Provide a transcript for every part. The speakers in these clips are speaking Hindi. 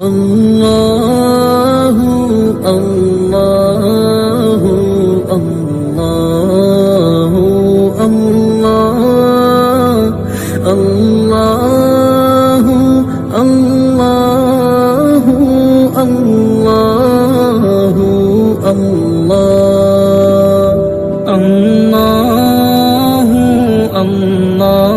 अल्लाहु अल्लाहु अल्लाहु अल्लाह अल्लाहु अल्लाहु अल्लाहु अल्लाह अल्लाहु अल्लाहु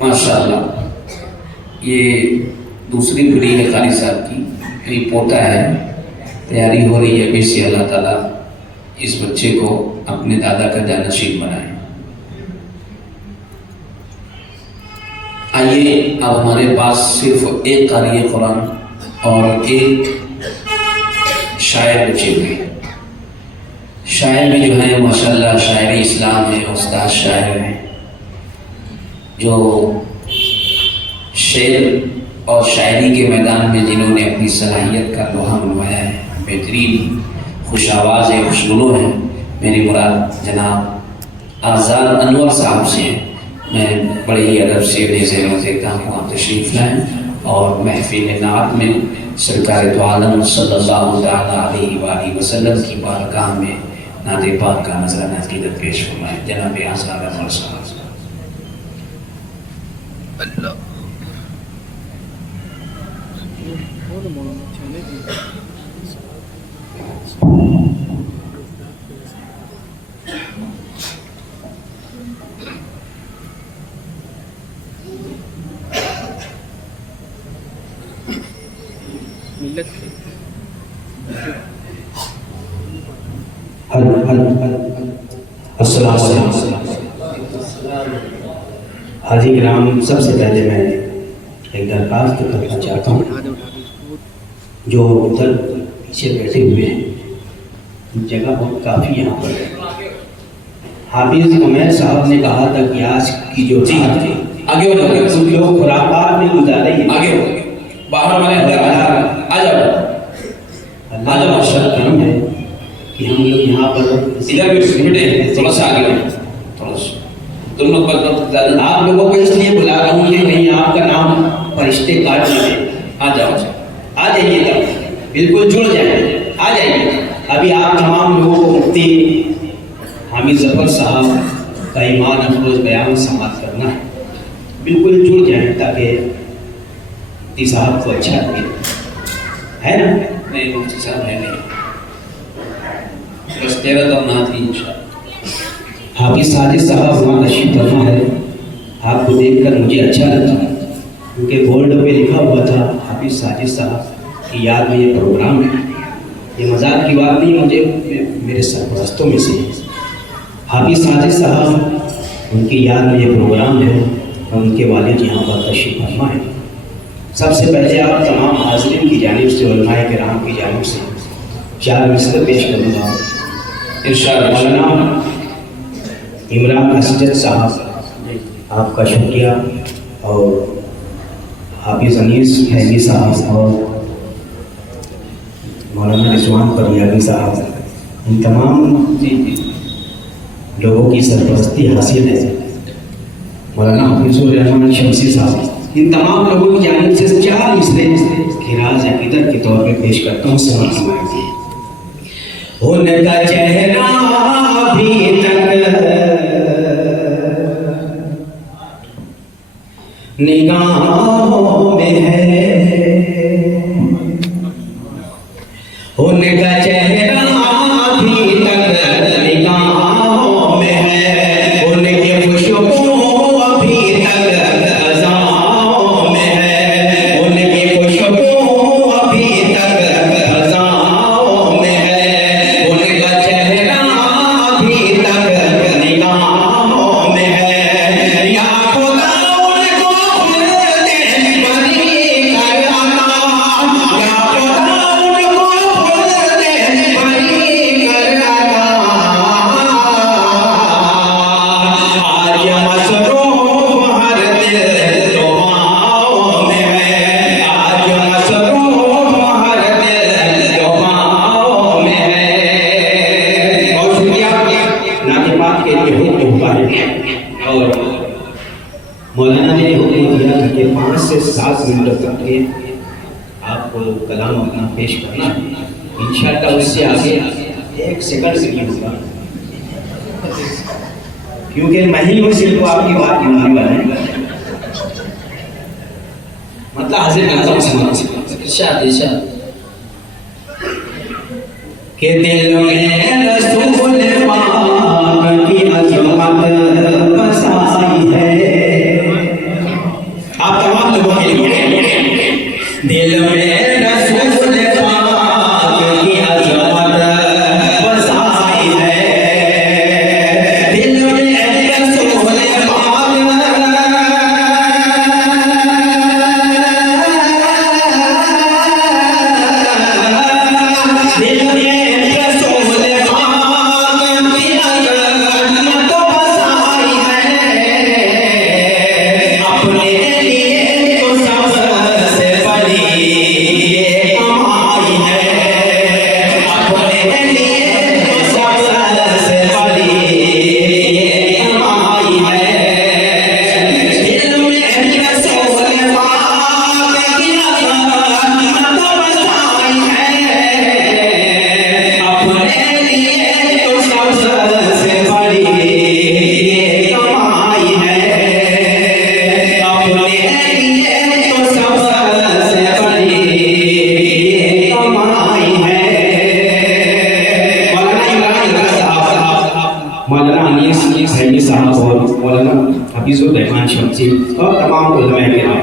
माशाअल्लाह, ये दूसरी पीढ़ी है कारी साहब की, मेरी पोता है, तैयारी हो रही है। बेशक अल्लाह ताला इस बच्चे को अपने दादा का जानशीन बनाए। आइए, अब हमारे पास सिर्फ एक कारी कुरान और एक शायर बचे हुए। शायर में जो है माशाअल्लाह शायर इस्लाम है, उस्ताद शायर है, जो शेर और शायरी के मैदान में जिन्होंने अपनी सलाहियत का लोहा मनवाया है, बेहतरीन खुश आवाज़ है, खुशनुमा है। मेरी मुराद जनाब आज़ाद अनवर साहब से है। मैं बड़े ही अदब से नज़र देता हूँ, आप तशरीफ़ लाएँ और महफिल नात में सरकार दो आलम सल्लल्लाहु अलैहि वसल्लम की बारगाह में नाते पाक का नजराना अक़ीदत पेश फरमाएँ। जनाब आज़ाद अनवर साहब। अल्लाह हाजी ग्राम, सबसे पहले मैं एक दरखास्त करना चाहता हूँ। जो उधर पीछे बैठे हुए हैं, जगह बहुत काफ़ी यहाँ पर है। हाफिज उमैर साहब ने कहा था कि आज की जो रात है आगे हो जाओ, कुछ लोग खुराफात में गुजारे हैं। आगे हो, बाहर वाले आ जाओ, अल्लाह का शर करम है कि हम लोग यहाँ पर इधर भी थोड़ा सा आगे, थोड़ा सा तुम लोग आप लोगों को इसलिए बुला रहा हूँ कि नहीं आपका नाम फरिश्ते काट ना दे। आ जाओ, आ जाइए, तब बिल्कुल जुड़ जाए, आ जाइए। अभी आप तमाम लोगों को मुफ्ती हामिद जफर साहब का ईमान अफरोज बयान समाप्त करना है। बिल्कुल जुड़ जाए ताकि मुफ्ती साहब को अच्छा लगे, है ना? नहीं मुफ्ती साहब है नहीं, बस तेरा तो ना थी इंशाअल्लाह। हाफिज साजिद साहब वहाँ तशरीफ फरमा है। आपको देखकर मुझे अच्छा लगा, क्योंकि बोर्ड पे लिखा हुआ था हाफिज साजिद साहब की याद में ये प्रोग्राम है। ये मजाक की बात नहीं, मुझे मेरे सरपरस्तों में से हाफिज साजिद साहब, उनकी याद में ये प्रोग्राम है और उनके वालिद यहाँ पर तशरीफ फरमा है। सबसे पहले आप तमाम हाज़रीन की जानिब से, उलमाए किराम की जानिब से 4 मिसरे पेश करूँगा। इंशाअल्लाह इमरान असजद साहब, आपका शुक्रिया, और हाफिज अनीस फैमी साहब और मौलाना रिजवान परियाबी साहब, इन तमाम लोगों की सरपरस्ती हासिल है। मौलाना हाफिजुर रहमान शमसी साहब, इन तमाम लोगों की जानिब से 4 मिसरे खिराज अक़ीदत के तौर पे पेश करता हूँ। उनका चेहरा अभी तक निगाहों में है, उनका चेहरा अभी तक है। और मौलाना ने हुक्म दिया था कि 5 से 7 मिनट तक के आपको कलाम अपना पेश करना, इंशाअल्लाह उससे आगे 1 सेकंड भी नहीं होगा, क्योंकि मैं ही वो सिर्फ आपकी बात मानने वाला है। मतलब हाजिर नाज़िर समाज इरशाद इरशाद के दिल में रसूल पाक की अज़मत बसाई है। आप तमाम लोगों के लिए दिल में रसूल पाक की अज़मत बसाई है। दिल में रसूल पाक दिल में रसूल पाक की अज़मत बसाई है। अपने लिए तो सबसे बड़ी ये कमाई है। अपने लिए तो सबसे बड़ी ये कमाई है। दिल में रसूल पाक की अज़मत बसाई है। अपने लिए तो सबसे बड़ी ये कमाई है। अपने लिए तो सबसे बड़ी ये कमाई है। मौलाना अनीस सैनी साहब और मौलाना हफीजुर रहमान शमसी और तमाम उलमा किराम,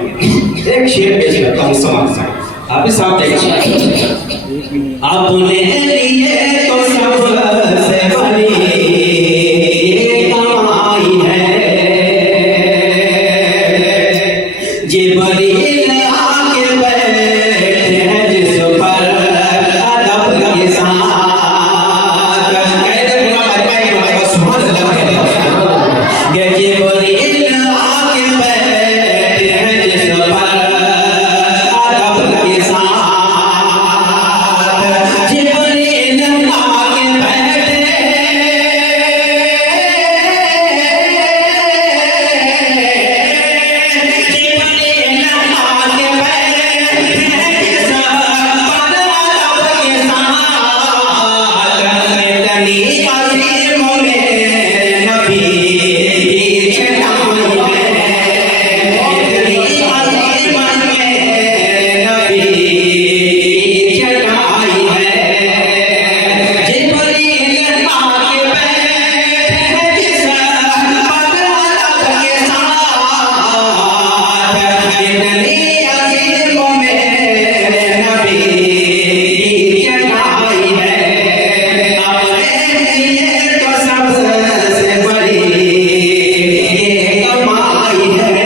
एक शेर पेश करता हूँ समाज में। हाफिज साहब देखिए, अपने लिए तो सबसे बड़ी ये कमाई है। जिब्रील आके बैठे हैं जिस पर अदब के साथ, ये जिब्रील आके बैठे हैं जिस पर अदब के साथ। जिब्रील आके बैठे, जिब्रील आके बैठे हैं जिस पर अदब के साथ। इतनी अजीम मेरे नबी की चटाई है। इतनी अजीम मेरे नबी की चटाई है। जिब्रील आके बैठे हैं जिस पर अदब के साथ। इतनी अजीम मेरे नबी की चटाई है। अपने लिए तो सबसे बड़ी ये कमाई है।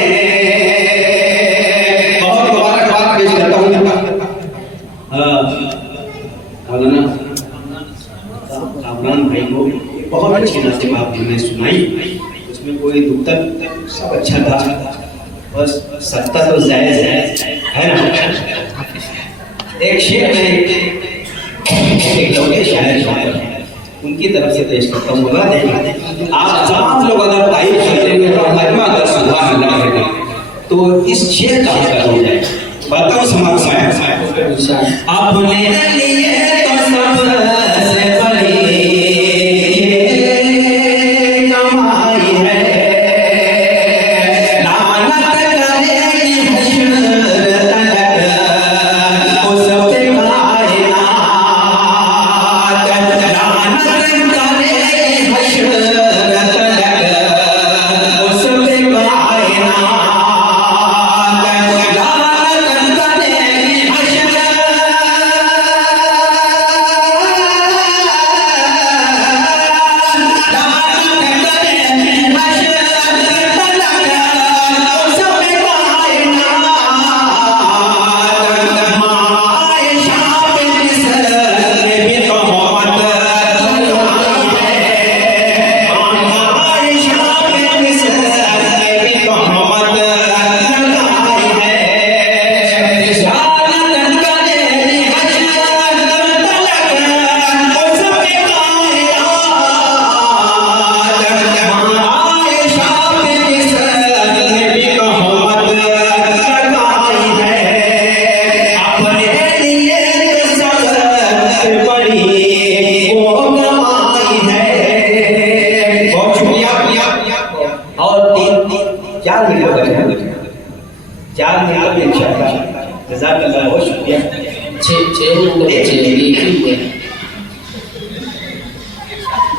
बहुत मुबारकबाद पेश करता हूँ मौलाना कामरान भाई को। बहुत अच्छी नसीब आप जिन्हें सुनाई, उसमें कोई दुख तक सब अच्छा था, बस सत्ता तो जायज है ना। एक शेर में एक लौटे शायर उनकी तरफ से पेश करता हूँ। मौलाना देखिए, आप तमाम लोग अगर तारीफ करते हुए कलमा अगर सुभान अल्लाह करेंगे तो इस शेर का असर हो जाए। बताओ समाज में अपने लिए तो सबसे बड़ी ये कमाई है। लानत करेगी हश्र तक उस पे कायनात। लानत करेगी हश्र तक उस पे कायनात। लानत करेगी हश्र 4 मिनट का बचा है, 4 मिनट का भी इंशाअल्लाह। जज़ाकल्लाह, बहुत शुक्रिया। 6 मिनट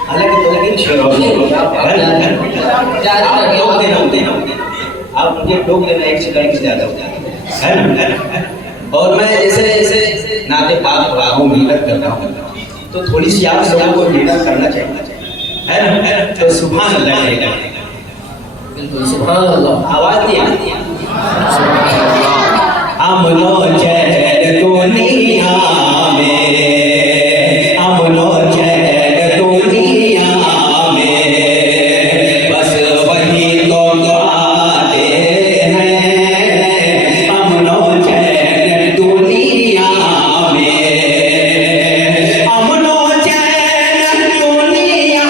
हालांकि तो लेकिन शेर और आप मुझे टोक देना, एक से ज्यादा हो जाएगा, है ना। और मैं जैसे नाते पाक पढ़ा हूँ, मेहनत करता हूँ, तो थोड़ी सी आप लोगों को मेहनत करना चाहिए, है ना। तो सुभान अल्लाह कहेगा, बिल्कुल सुभान अल्लाह। आवाज नहीं आती। अमनो चैन दुनिया में, अमनो चैन दुनिया में, बस वही तो गाते हैं। अमनो चैन दुनिया में, अमनो चैन दुनिया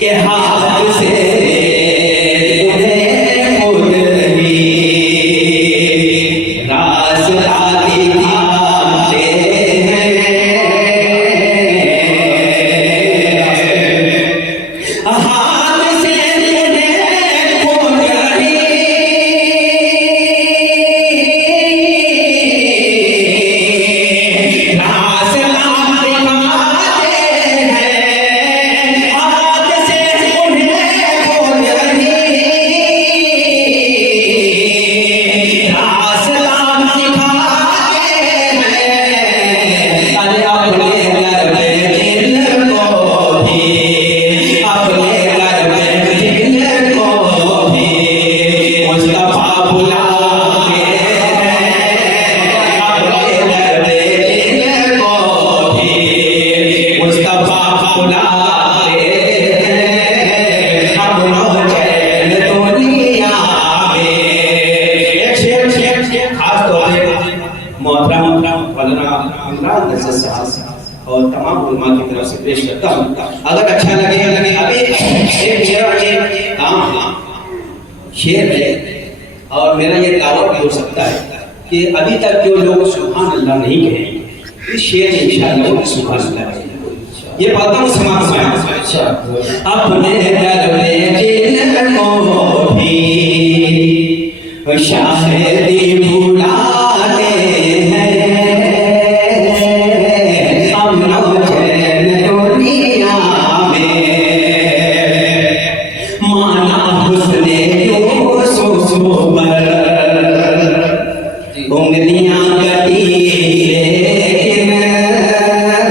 के हाथ से उन्हें खुद ही रास्ता दिखाते हैं। हाथ से उन्हें खुद ही रास्ता और तमाम उलमा की तरफ से पेश करता हूँ। अगर अच्छा लगे अभी एक शेर है और मेरा ये दावा भी हो सकता है कि अभी तक जो लोग सुभान अल्लाह नहीं कहे, इस शेर में इंशाअल्लाह वो सुभान अल्लाह कहेंगे। ये पढ़ता हूँ समाज में। अच्छा, अपने दर में जिनको भी शायरी बुलाते हैं, उंगलियां कटी लेकिन माना हुस्ने को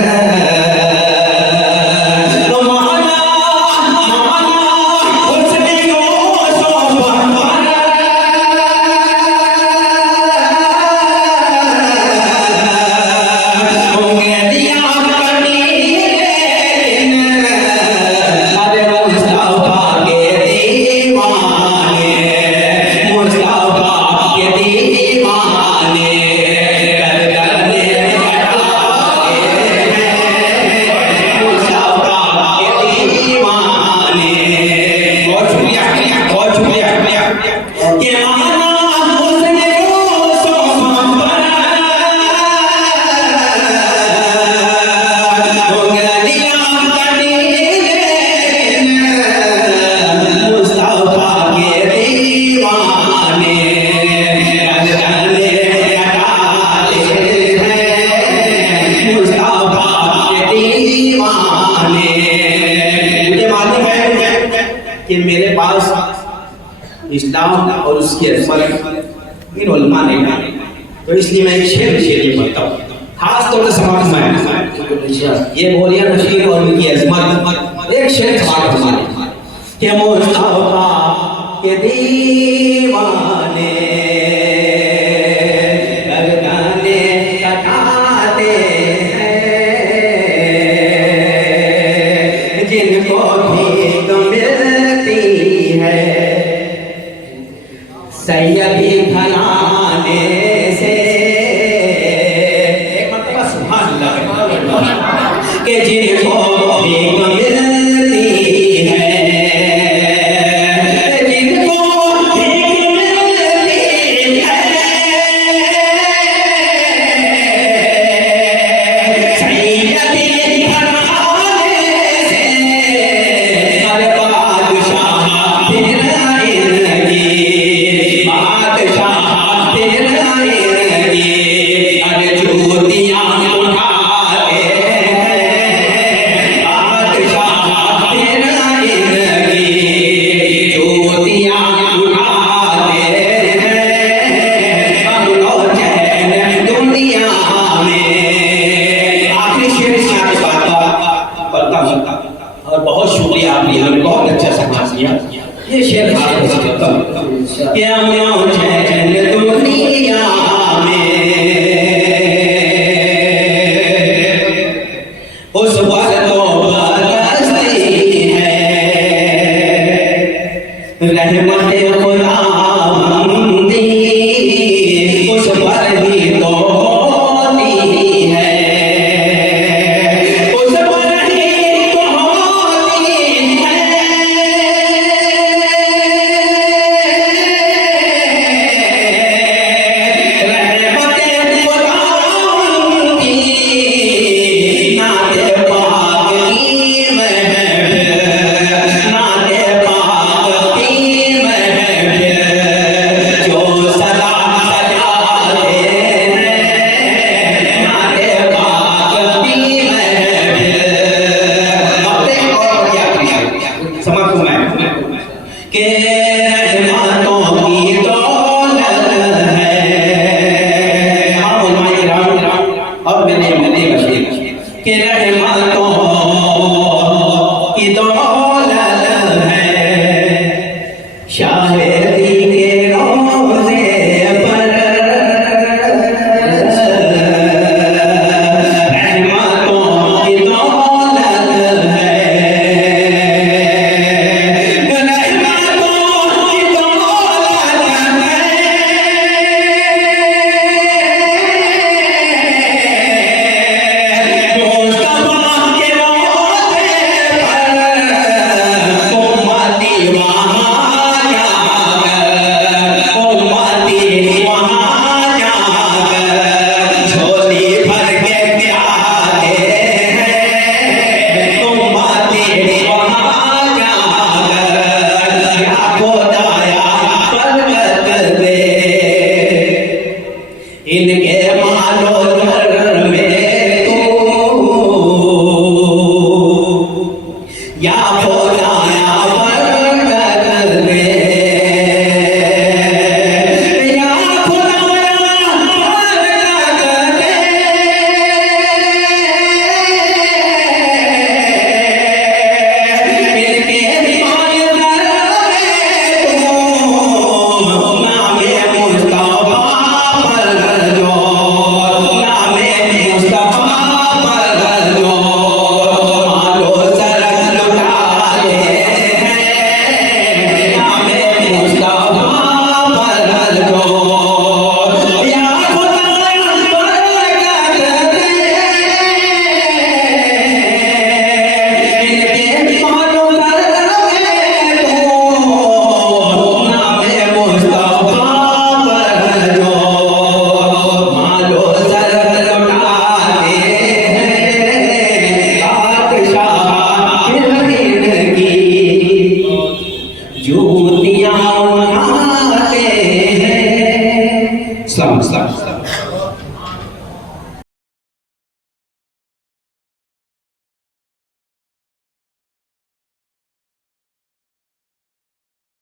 उंगलियां कटी लेकिन अरे मुस्तफा के दीवाने, मुस्तफा के दीवाने कि मेरे पास इस्लाम और उसकी अजमत इन उलमा ने डाले, तो इसलिए मैं एक शेर ये पढ़ता हूँ खास तौर से समाज में। ये बोलिया नशीर और उनकी अजमत एक शेर समाज हमारे कि मुस्तफा के दीवाने गर्दने कटाते हैं, जिनको भीख मिलती है सैयदी घराने से। एक मरतबा सुभान अल्लाह के जिनको भीख मिलती है, और बहुत शुक्रिया आपने हमें बहुत अच्छा समझा दिया। ये शेर क्या